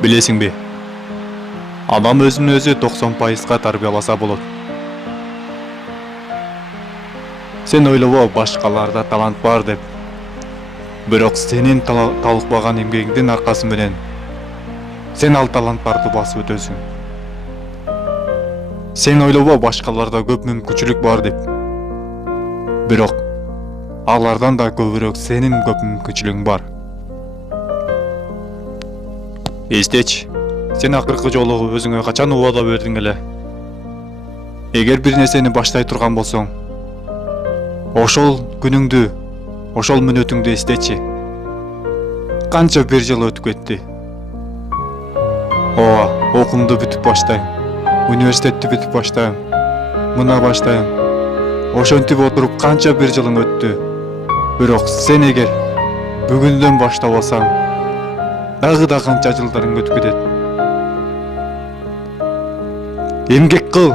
Билесиңби, адам өзүн өзү 90%га тарбияласа болот. Сен ойлобо башкаларда талант бар деп. Бирок сенин талыкпаган эмгегиңдин аркасы менен сен ал таланттарды басып өтөсүң. Сен ойлобо башкаларда көп мүмкүнчүлүк бар деп. Бирок алардан да көбүрөөк сенин көп мүмкүнчүлүгүң бар. Эстечи, сен акыркы жолу өзүңө качан убада бердиң эле? Эгер бир нерсени баштай турган болсоң, ошол күнүңдү, ошол мүнөтүңдү эстечи. Канча бир жыл өтүп кетти. Ооба, окуумду бүтүп баштайм. Университетти бүтүп баштайм. Мына баштайм. Ошентип отуруп канча бир жылың өттү. Бирок сен эгер бүгүндөн баштабасаң, дагы да канча жылдарың өтүп кетет. Эмгек кыл.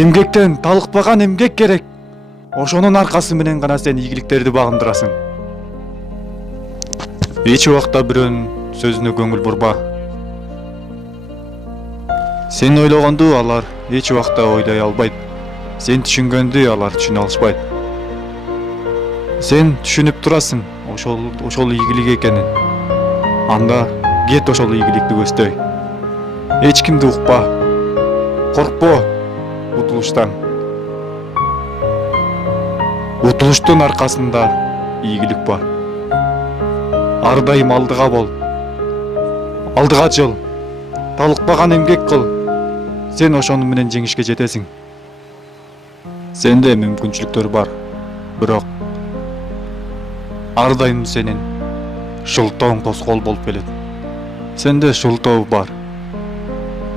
Эмгектен талыкпаган эмгек керек. Ошонун аркасы менен гана сен ийгиликтерди багындырасың. Эч убакта бирөөнүн сөзүнө көңүл бурба. Сен ойлогонду алар эч убакта ойлой албайт. Сен түшүнгөндү алар түшүнө алышпайт. Сен түшүнүп турасың ошол ийгилик экенин. Анда кет ошол ийгиликти көздөй. Эч кимди укпа. Коркпо утулуштан. Утулуштун аркасында ийгилик бар. Ар дайым алдыга бол. Алдыга жыл. Талыкпаган эмгек кыл. Сен ошону менен жеңишке жетесиң. Сенде мүмкүнчүлүктөр бар. Бирок ар дайым сенин шылтооң тоскоол болуп келет. Сенде шылтоо бар.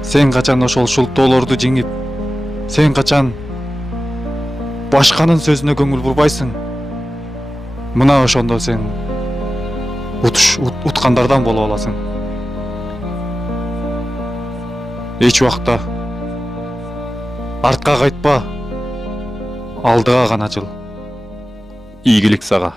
Сен качан ошол шылтоолорду жеңип, сен качан башканын сөзүнө көңүл бурбайсың, мына ошондо сен уткандардан болуп аласың. Эч убакта артка кайтпа, алдыга гана жыл. Ийгилик сага.